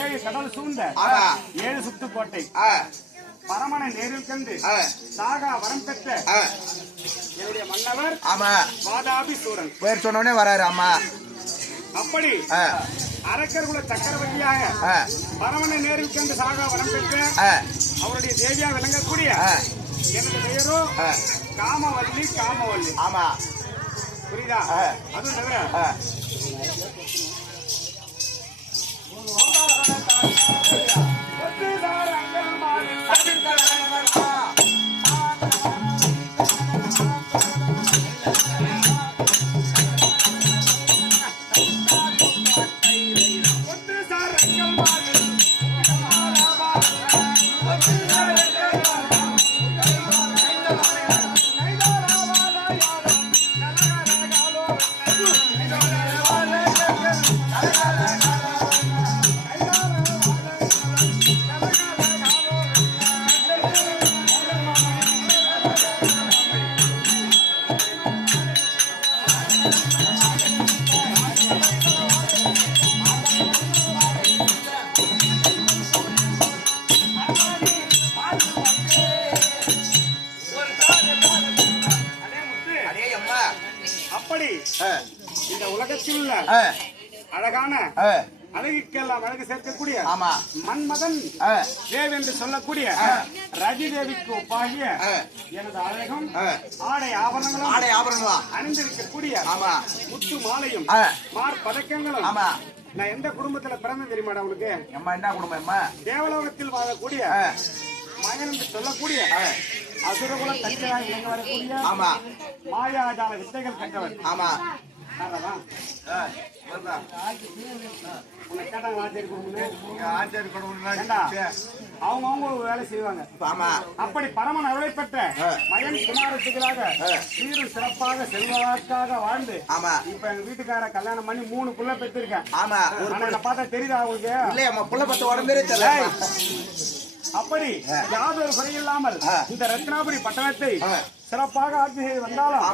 ஏழு கடல் சூழ்ந்த ஏழு சுத்துக்கோட்டை பரமனை நேரில் கண்டு சாகா வரம் பெற்ற என்னுடைய மன்னவர் வாதாபி சூரன் பேர் சொன்னோடனே வராரு. ஆமா, அப்படி அரக்கர்குல சக்கரவர்த்தியாக பரமனை நேரில் கண்டு சாகா வரம் பெற்ற அவருடைய தேவியா விளங்கக்கூடிய எனது பெயரோ காமவல்லி. காமவல்லி, ஆமா, புரியுதா? அதுவும் தவிர இந்த உலகத்தில் உள்ள அழகான அழகுக்கெல்லாம் அழகு சேர்க்கக்கூடிய மன்மதன் தேவ் என்று சொல்லக்கூடிய ரஜி தேவிக்கு ஒப்பாகிய எனது அழகும் ஆடை ஆபரணங்களும் அணிந்திருக்கக்கூடிய முத்து மாலையும் மார்பதக்கங்களும் நான் எந்த குடும்பத்துல பிறந்த தெரியுமாடா உங்களுக்கு? என்ன குடும்பம்? தேவலோகத்தில் வாழக்கூடிய மகன் என்று சொல்லக்கூடிய அசுரகுல தஞ்சையாக இயங்க வரக்கூடிய மாயாஜால வித்தைகள் கண்டவர். அவங்க வேலை செய்வாங்க. அப்படி பரமன் அருளை பெற்ற மகன் குமாரத்துகளாக சீரும் சிறப்பாக செல்வாக்காக வாழ்ந்து இப்ப எங்க வீட்டுக்கார கல்யாணம் பண்ணி 3 புள்ள பெற்றிருக்கேன். பார்த்தா தெரியுதா உங்களுக்கு? புள்ள பத்து உடம்பே தெரியல. அப்படி யாதொரு குறையில்லாமல் இந்த ரத்னாபுரி பட்டணத்தை சிறப்பாக ஆட்சி செய்து வந்தாலும்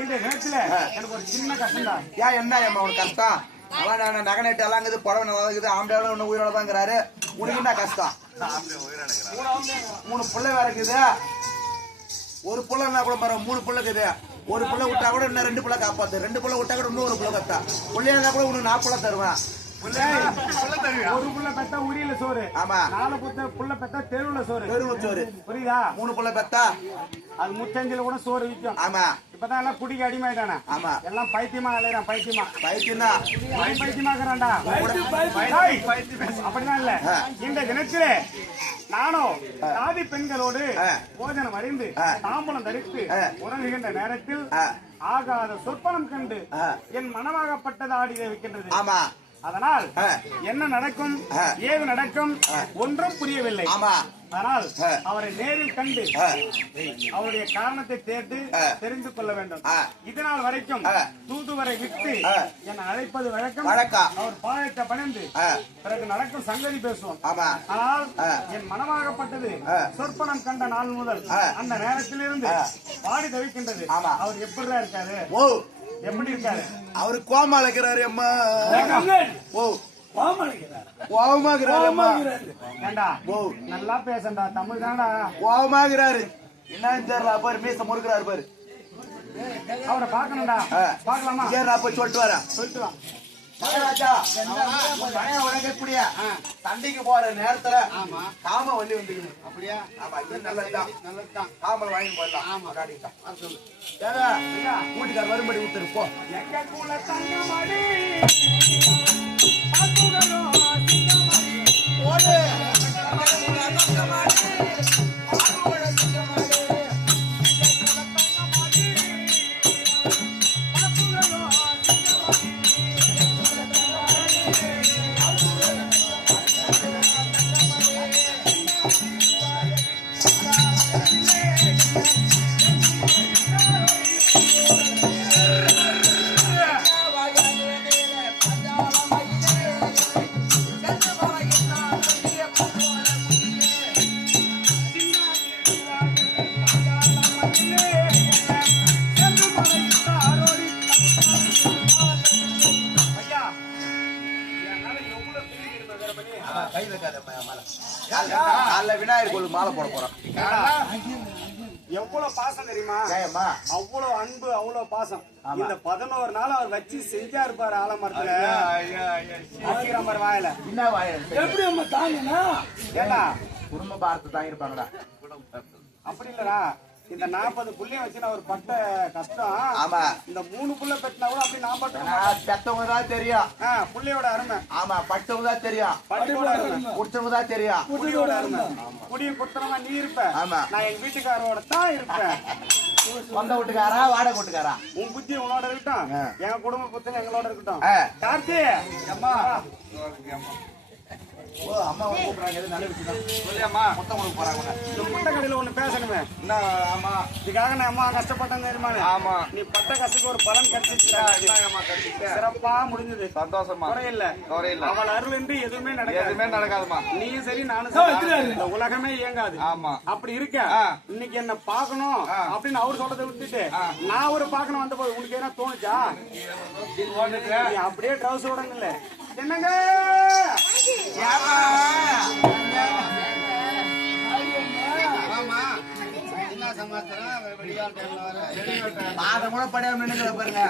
இந்த நேரத்துல எனக்கு ஒரு சின்ன கஷ்டம் தான். ஏன் என்ன ஒரு கஷ்டம்? அவன் நகை நட்டு எல்லாம் இருக்குது, புடவை நல்லா இருக்குது, ஆம்பளை ஒண்ணு உயிரோட தாங்கிறாரு. உனக்கு என்ன கஷ்டம்? 3 புள்ள வேற இருக்குது. ஒரு புள்ள இருந்தா கூட பரவாயில்ல, 3 புள்ள இருக்குது. ஒரு புள்ள விட்டா கூட இன்னும் 2 புள்ள காப்பாத்து, 2 புள்ள விட்டா கூட இன்னும் 1 புள்ள கத்தா. புள்ளையா இருந்தா கூட உனக்கு 4 புள்ள தருவேன். ஒரு புள்ள பெத்தா உரியில சோறு, 4 புள்ள பெத்தா தெருவுல சோறு. புரியுதா? 3 புள்ள பெத்தா அது முச்சந்தில கூட சோறு விற்கும். இப்பதான் எல்லாம் குடிக்க அடிமைதானே. எல்லாம் பைத்தியமா அலையறான். பைத்தியமாக்குறான்டா. அப்படிதான் இல்ல. இந்த தினத்திலே நானும் சாதி பெண்களோடு போஜனம் அறிந்து தாம்பலம் தரித்து உறங்குகின்ற நேரத்தில் ஆகாத சொற்பனம் கண்டு என் மனமாகப்பட்டது ஆடி வைக்கின்றது. அதனால் என்ன நடக்கும், ஏது நடக்கும் ஒன்றும் புரியவில்லை. ஆனால் அவரை நேரில் கண்டு அவருடைய காரணத்தை கேட்டு தெரிந்து கொள்ள வேண்டும். இதனால் வரைக்கும் தூதுவரை விட்டு என்னை அழைப்பது வழக்கம். அவர் பாயத்தை பணிந்து பிறகு நடக்கும் சங்கதி பேசுவோம். ஆனால் என் மனமாகப்பட்டது சொற்பனம் கண்ட நாள் முதல் அந்த நேரத்திலிருந்து பாடி தவிக்கின்றது. அவர் எப்படி இருக்காரு? எப்படி இருக்காரு? அவரு கோமால இருக்கிறாரு. அம்மா நல்லா பேசண்டா, தமிழ் தான்டா. கோபமாகிறாரு. என்னன்னு தெரியல. பாரு மீச முறுக்கிறாரு பாரு. அவரை பாக்கணும்டா. பாக்கலாமா? போய் சொல்லிட்டு வரேன். சொல்லிட்டு வா. உலகக்கூடிய சண்டைக்கு போற நேரத்துல காம வள்ளி வந்துக்கணும். அப்படியா? நல்லதுதான். காமல் வாங்கி போடலாம். வீட்டுக்கார வரும்படி ஊத்துருப்போம். கை வைக்காத மாலை. காலைல விநாயகர் கோயிலுக்கு மாலை போட போறோம். எவ்வளவு பாசம் தெரியுமா? ஏம்மா அவ்வளவு அன்பு, அவ்வளவு பாசம். இந்த 11 நாள் அவர் வச்சு செஞ்சா இருப்பாரு ஆலமரத்துல. நம்பர் வாயில என்ன வாயில் எப்படி அம்மா தாங்கனா ஏடா குடும்ப பாரத்தை தாங்கிருப்பாங்கடா. அப்படி இல்லடா, இந்த 40 புள்ளைய வச்சு நான் ஒரு பட்ட கஷ்டம். ஆமா இந்த 3 புள்ள பெட்டினா கூட அப்படி நான் பட்ட பெத்தவங்க தான் தெரியும். புள்ளையோட அருமை. ஆமா பட்டவங்க தான் தெரியும். பட்டியோட அருமை. குடிச்சவங்க தான் தெரியும். குடியோட அருமை. குடியை குடுத்தனமா நீ இருப்ப. ஆமா நான் எங்க வீட்டுக்காரோட தான் இருப்பேன். சொந்த வீட்டுக்காரா வாடகை வீட்டுக்காரா? உன் புத்தி உன்னோட இருக்கட்டும், எங்க குடும்ப புத்தி எங்களோட இருக்கட்டும். கார்த்தி அம்மா ஓ அம்மா கூப்பிடுறாங்க. எது நல்ல விஷயம் சொல்லியாம்மா. மொத்தம் கொடுக்க போறாங்க. இந்த முட்டை கடையில ஒண்ணு பேசணுமே. ஆமா இதுக்காக நான் அம்மா கஷ்டப்பட்டேன் தெரியுமா? ஆமா நீ பட்ட கஷ்டத்துக்கு ஒரு பலன் கிடைச்சிச்சு. சிறப்பா முடிஞ்சது. சந்தோஷமா. குறையில்ல. அவள் அருள் என்று எதுவுமே நடக்காதுமா. நீயும் சரி நானும் சரி. இந்த உலகமே இயங்காது. ஆமா அப்படி இருக்க இன்னைக்கு என்ன பாக்கணும் அப்படின்னு அவர் சொல்றதை விட்டுட்டு நான் ஒரு பாக்கணும் வந்த போது உனக்கு என்ன தோணுச்சா? நீ அப்படியே ட்ரவுஸ் விடணும்ல. என்னங்க பாதம் கூட படையாம நினைக்கிற பாருங்க.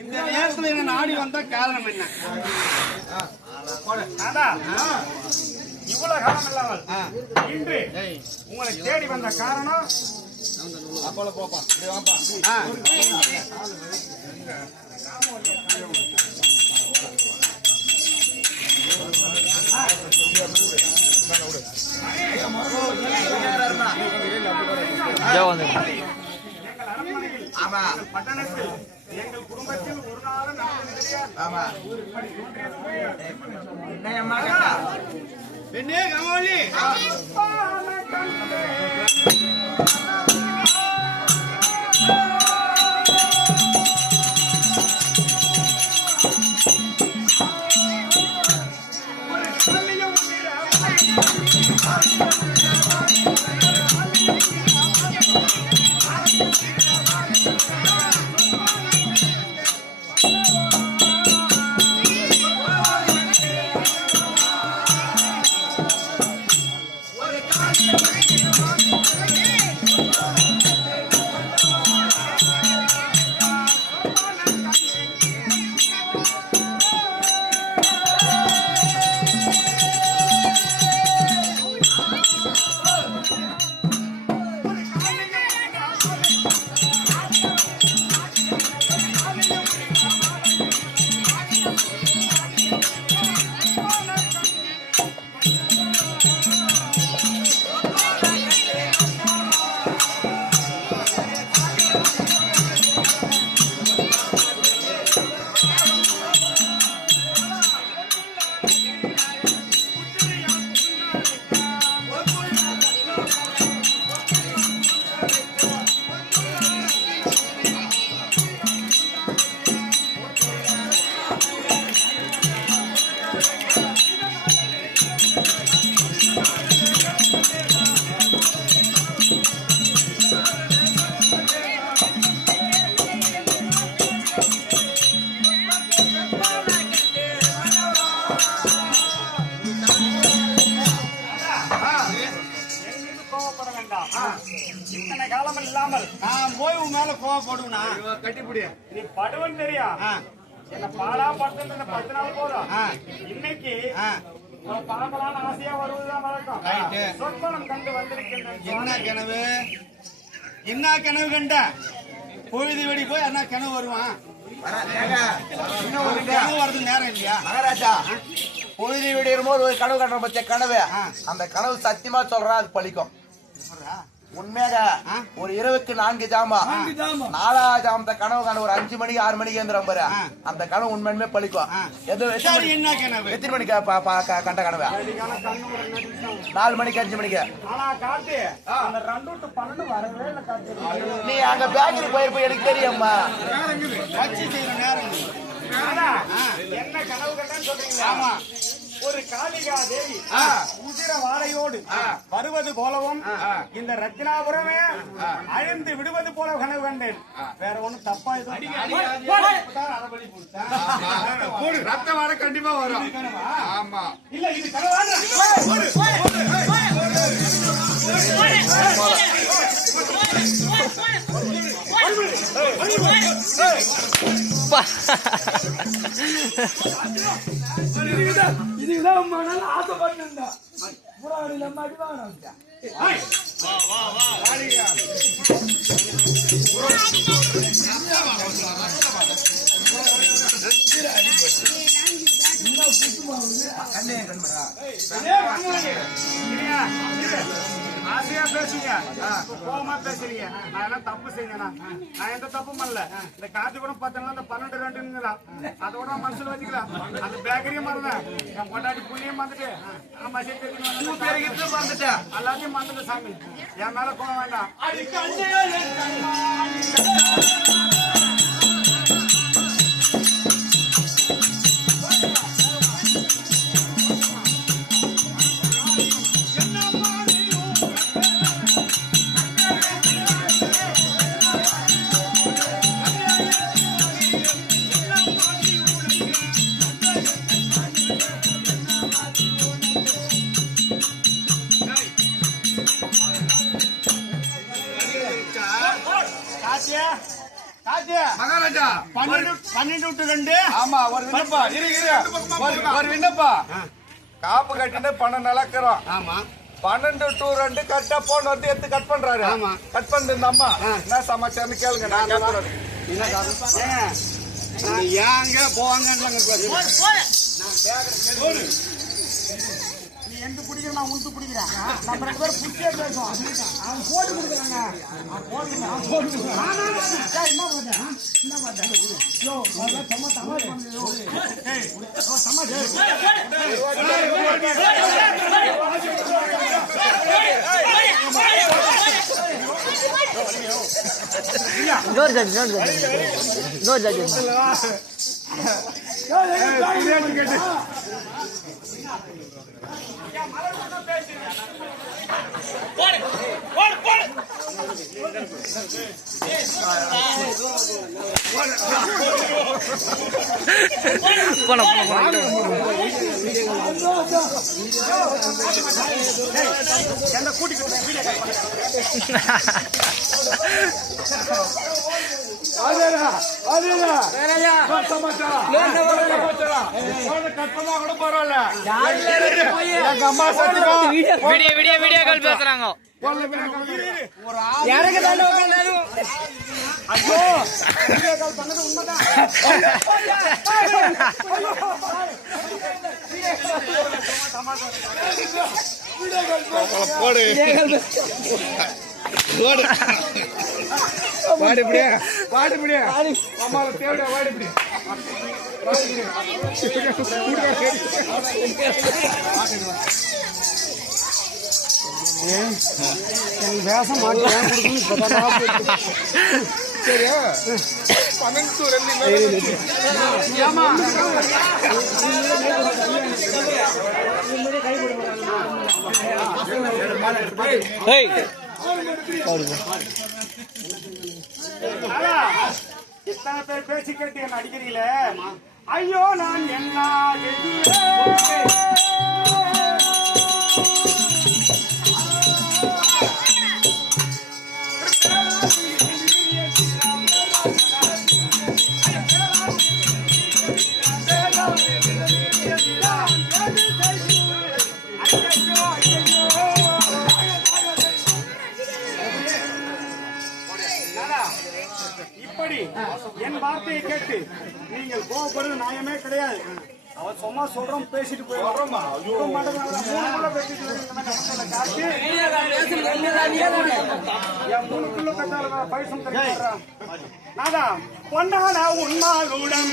இந்த நேரத்துல என்ன நாடி வந்த காரணம் என்ன? இவ்வளவு காலம் இல்லாமல் இன்று உங்களை தேடி வந்த காரணம் பட்டணத்தில் எங்கள் குடும்பத்தில் ஒரு நாளும் நடந்தது கோவப்பட வேண்டாம். இத்தனை காலம் இல்லாமல் நான் போய் உன் மேல கோவப்படுவா கட்டிப்பிடிய நீ படுவன் தெரியும். என்ன பாடா படுத்து 10 நாள் போதும். இன்னைக்கு பார்க்கலான்னு ஆசையா வருவதுதான் வழக்கம். சொற்பனம் கண்டு வந்திருக்கின்றேன். என்ன கனவு கண்ட பொழுது வெடி போய் என்ன கனவு வருவான் கனவு வருது நேரம் இல்லையா மகாராஜா? பொழுது விடியும் போது ஒரு கனவு கட்டுற பத்திய கனவு, அந்த கனவு சத்தியமா சொல்றா அது பழிக்கும். உண்மையாக ஒரு இரவுக்கு 4 ஜாமா 4ஆவது ஜாமத்த கனவு காண ஒரு 5 மணிக்கு 6 மணிக்கு எழுந்துரும் பாரு, அந்த கனவு உண்மையுமே பழிக்கும். என்ன கனவு? எத்தனை மணிக்கு கண்ட கனவு? 4 மணிக்கு 5 மணிக்கு. நீ அங்க பேக்கரி போயிருப்ப எனக்கு தெரியும்மா. என்ன கனவு கண்டேன்னு சொல்றீங்க? ஆமா, ஒரு காளிகா தேவி உதிர வாழையோடு வருவது போலவும் இந்த ரத்னாபுரமே அழிந்து விடுவது போல கனவு கண்டேன். வேற ஒண்ணும் தப்பா ரத்த வாழை கண்டிப்பா வரும். ஆமா, இல்ல இது இதுதான் மணல் ஆசைப்பட்டு புறாடியில மடிவாங்க. ஆசையா பேசுங்க, கோபமா பேசுறீங்க. நான் எல்லாம் தப்பு செய்யணும். நான் எந்த தப்பும் பண்ணல. இந்த காத்து கூட பார்த்தா இந்த 12-2 அதோட மனசுல வச்சுக்கலாம். அந்த பேக்கரியும் மறந்தேன், என் பொண்டாட்டி புள்ளியும் மறந்துட்டு, மறந்துட்டேன், எல்லாத்தையும் மறந்துட்டு சாமி. என் மேல கோவம் வேண்டாம். மகாராஜா 12-2. ஆமா, ஒரு விண்ணப்பா காப்பு கட்டிட்டு பணம் நடக்கிறோம். ஆமா, 12-2 கரெக்டா போன் வந்து எடுத்து கட் பண்றாரு. ஆமா, கட் பண்ணிட்டு இந்த அம்மா என்ன சமாச்சாரம் கேளுங்க. நான் ஏங்க போவாங்க எந்த பிடிக்கிறேன், நான் உண்டு பிடிக்கிறேன். நம்ம 2 பேரும் புடிச்சே பேசுவோம். அவன் போட்டு கொடுக்குறாங்க, அவன் போட்டு என்ன பார்த்தேன் யோ சும்மா தமிழ் பண்ணுயோ வீடியோ கால் பேசுறாங்க. யாருக்கு தாண்டா உட்கார்ந்தாரு? ஐயோ வீடியோ கால் பண்ணது உண்மைதான். போடு வாடிப்படியா வாடிப்படியா அம்மாவை தேவையா வாடிப்படி வேஷம் மாட்டேன் சரியா 12-2 இத்தனை பேர் பேசி கேட்டு என்ன அடிக்கிறீங்களே. ஐயோ நான் என்ன சரி, என் வார்த்தையை கேட்டு நீங்கள் கோவப்படுறது நியாயமே கிடையாது. அவர் சும்மா சொல்றோம் பேசிட்டு போயிடுறோம். பொன்னான உன்னாளுடன்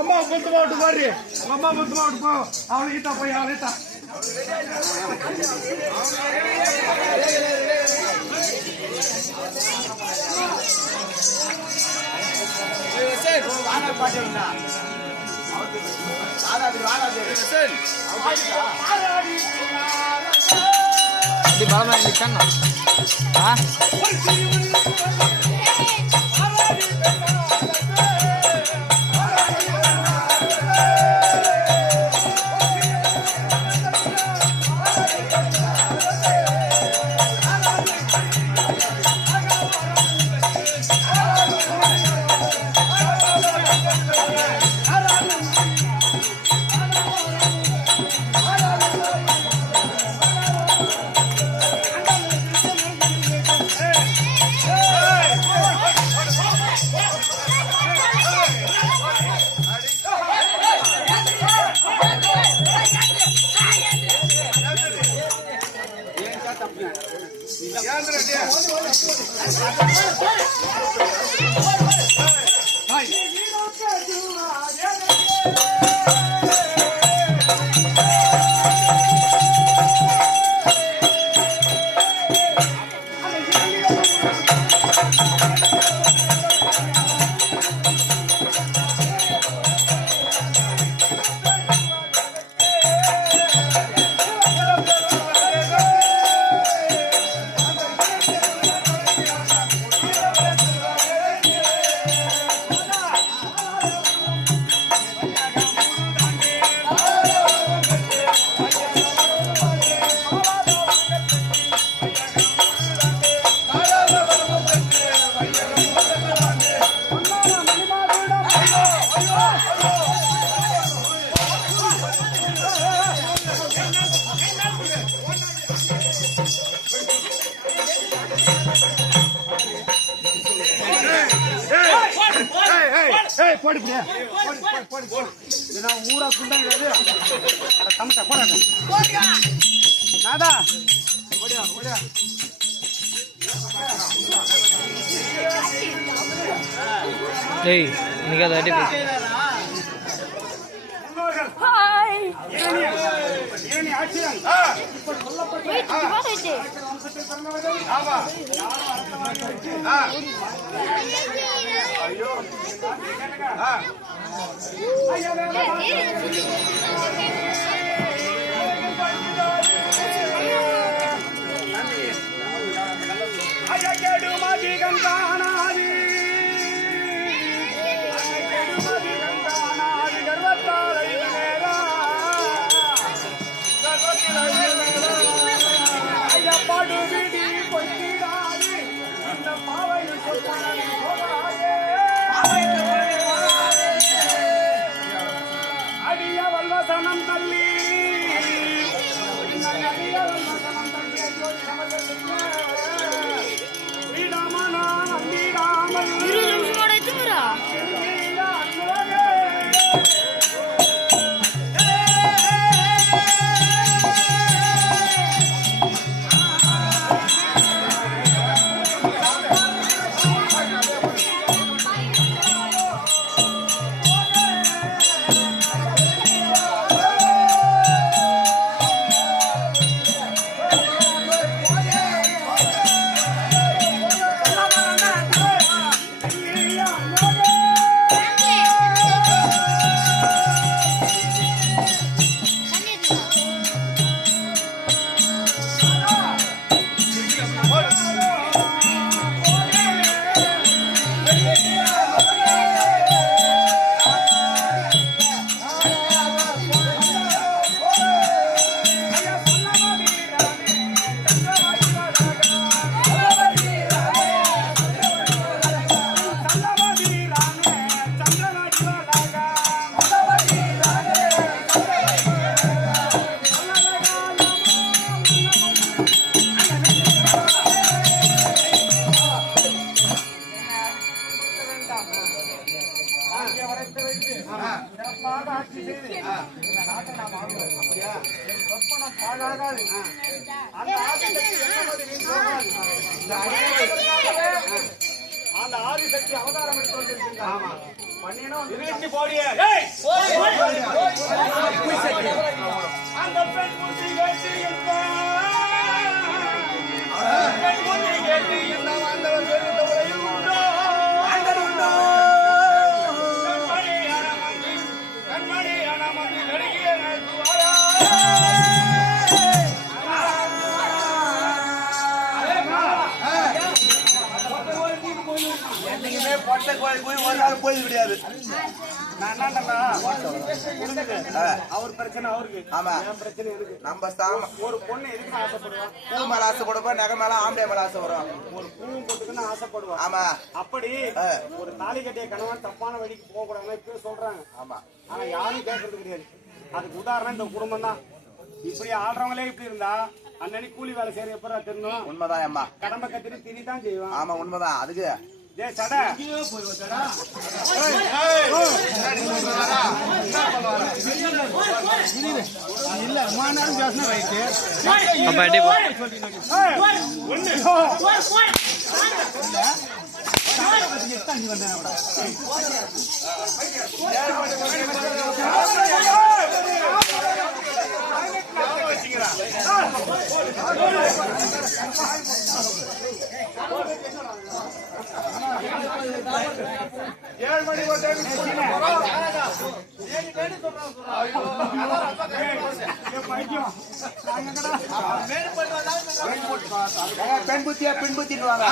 அம்மா புத்து மாவட்டு பாரு, அம்மா புத்து மாவட்டு போ, அவளுக்கிட்ட போய் அவளுக்கிட்ட பலமா இருந்துச்சா ஊரா குண்டாங்க தமட்ட போறாங்க நாதா ஓடியா ஓடியா டேய் இன்னைக்கு அதை அடி போய் இரணி ஆட்சியன் இப்ப சொல்லப்பட்ட ஐயோ ஐயடுமதி கந்தானாதி கர்வத்தாலை மேலா ஐயப்பாடு விடி பொய்த்திடாது இந்த பாவை அடிய வல்வசனம் தள்ளி அடிய வல்வசனம் தள்ளி விடமனா நம்பிடாமல் ஆகாது. அந்த ஆதிசக்தி எண்ணமது வீண் போகாது. அந்த ஆதிசக்தி அவதாரம் எடுத்து வந்திருக்கின்றார். பண்ணினோம் நிறுத்தி போடிய அந்த பெண் புத்தி கேட்டு பெண் புத்தி கேட்டு என்ன வந்தவர் பெருந்த உலகில் உண்டோ கண்மணியான மந்தி நெருங்கிய நடத்துவாரா என்னைக்குமே பொட்டை கோயில் போய் ஒரு நாள் போய் கிடையாது. நான் என்னன்னா அவர் பிரச்சனை அவருக்கு ஆமா என் பிரச்சனை இருக்கு. நம்ம ஸ்தானம் ஒரு பொண்ணு எதுக்கு ஆசைப்படுவான்? பூ மேல ஆசைப்படுவோம், நகை மேல ஆம்பளை மேல ஆசை வரும். ஒரு பூவும் போட்டுக்குன்னு ஆசைப்படுவான். ஆமா அப்படி ஒரு தாலி கட்டிய கணவன் தப்பான வழிக்கு போக கூடாதுன்னு இப்ப சொல்றாங்க. ஆமா ஆனா யாரும் கேட்கறது கிடையாது. அதுக்கு உதாரணம் இந்த குடும்பம் தான். இப்படி ஆடுறவங்களே இப்படி இருந்தா அன்னன்னைக்கு கூலி வேலை செய்யற எப்ப தெரியும்? உண்மைதான் அம்மா. கடமை கத்திரி திணி தான் செய்வான். ஆமா உண்மைதான். அதுக்கு ஏ சடை இல்ல அம்மா நேரம் பேசினா ரைட்டு அப்ப அடி போ ஏழு மணி பெண் புத்தியா பெண் புத்தின்னுவாங்க.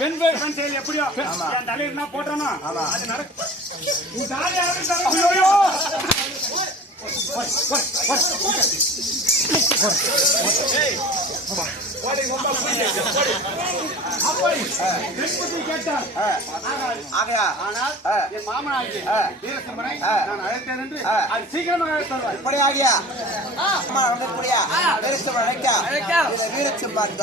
பெண் பெண் செயல் எப்படியோ என் தலையில போட்டோம்னா அது நடக்கும். ஆகையா ஆனால் என் மாமனாகிய வீரசிம்மனை நான் அழைத்தேன் என்று அது சீக்கிரமாக அழைத்தார். இப்படி ஆகியா அம்மா வந்து கூடியா வீரசிம்மன் அழைக்க வீரசிம்மன்